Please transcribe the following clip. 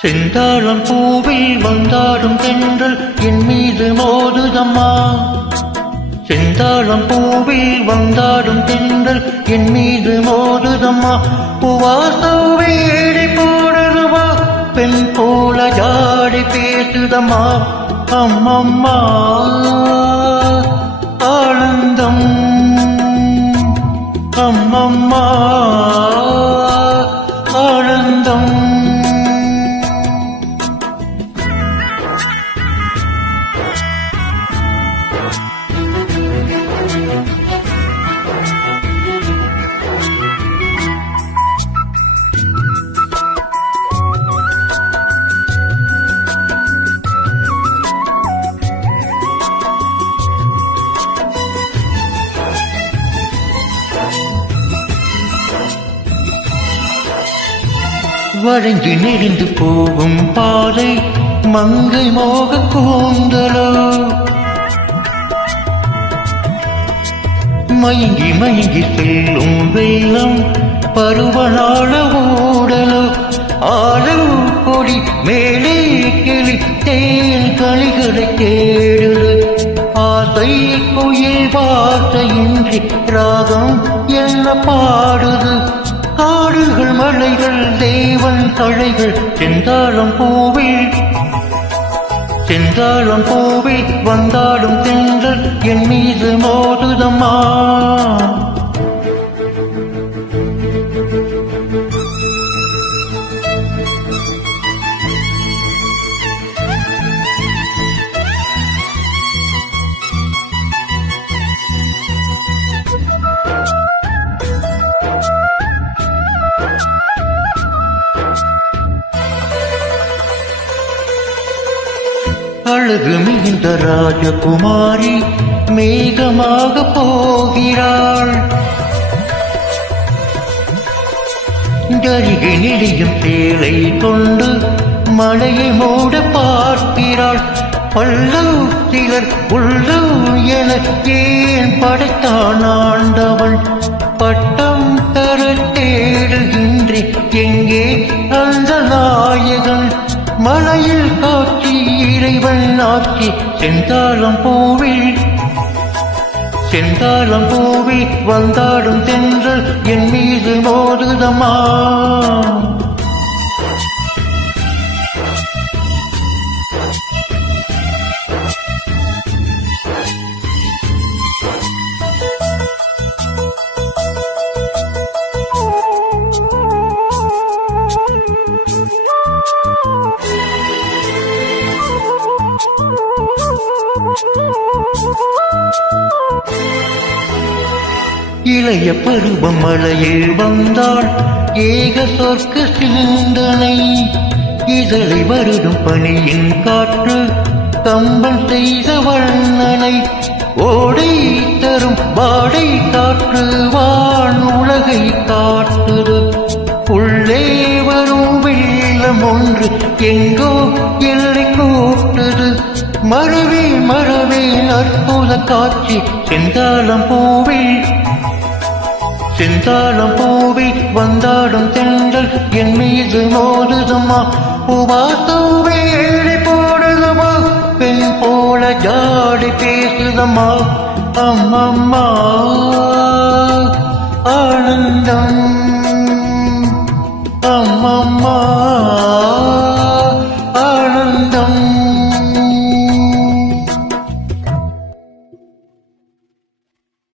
செந்தாழம் பூவில் வந்தாடும் தென்றல் என் மீது மோதுதம்மா. செந்தாழம் பூவில் வந்தாடும் தென்றல் என் மீது மோதுதம்மா. பூவாசவேடி போடுதுவா பெண் போல ஜாடி பேசுதம்மா. அம்மம்மா ஆனந்தம், அம்மம்மா ஆனந்தம். வளைந்து நெறிந்து போகும் பாதை மங்கை மோக கூந்தலோ. மயங்கி மயங்கி செல்லும் வெள்ளம் பருவனாள ஊடலோ. ஆளவு கொடி மேலே கிளி தேன் களிகளை தேடுது. ஆசை குயில் வார்த்தையின்றி ராகம் என்ன பாடுது. காடுகள் மலைகள் தேவன் தழைகள் செந்தாழம் பூவில், செந்தாழம் பூவில் வந்தாடும் தென்றல் என் மீது மோதுதம்மா. அழகு மிகுந்த ராஜகுமாரி மேகமாக போகிறாள். ஜரிகை நெடியும் தேலை கொண்டு மலையை மூட பார்க்கிறாள். பல்லவ் சிலர் உள்ளவ் என ஏன் படைத்தான் ஆண்டவன். பட்டம் தர தேடுகின்றேன் எங்கே அந்த நாயகன். மலையில் காட்சி இறைவன் ஆட்சி செந்தாழம் பூவில், செந்தாழம் பூவில் வந்தாடும் தென்றல் என் மீது மோதுதம்மா. இளைய பருவம் மலையில் வந்தாள் ஏக சொர்க்க சிந்தனை. இதழை வருடும் பனியின் காற்று கம்பன் செய்த வண்ணனை. ஓடை தரும் வாடை காற்று வான் உலகை காட்டுது. உள்ளே வரும் வெள்ளம் ஒன்று எங்கோ எல்லை கூட்டுது. மறவே மறவே அற்புத காட்சி செந்தாழம் பூவில், செந்தாழம் பூவில் வந்தாடும் தென்றல் என் மீது மோதுதம்மா. பூவாசவேடி போடுதம்மா பெண் போல ஜாடி பேசுதம்மா. அம்மம்மா ஆனந்தம், அம்மம்மா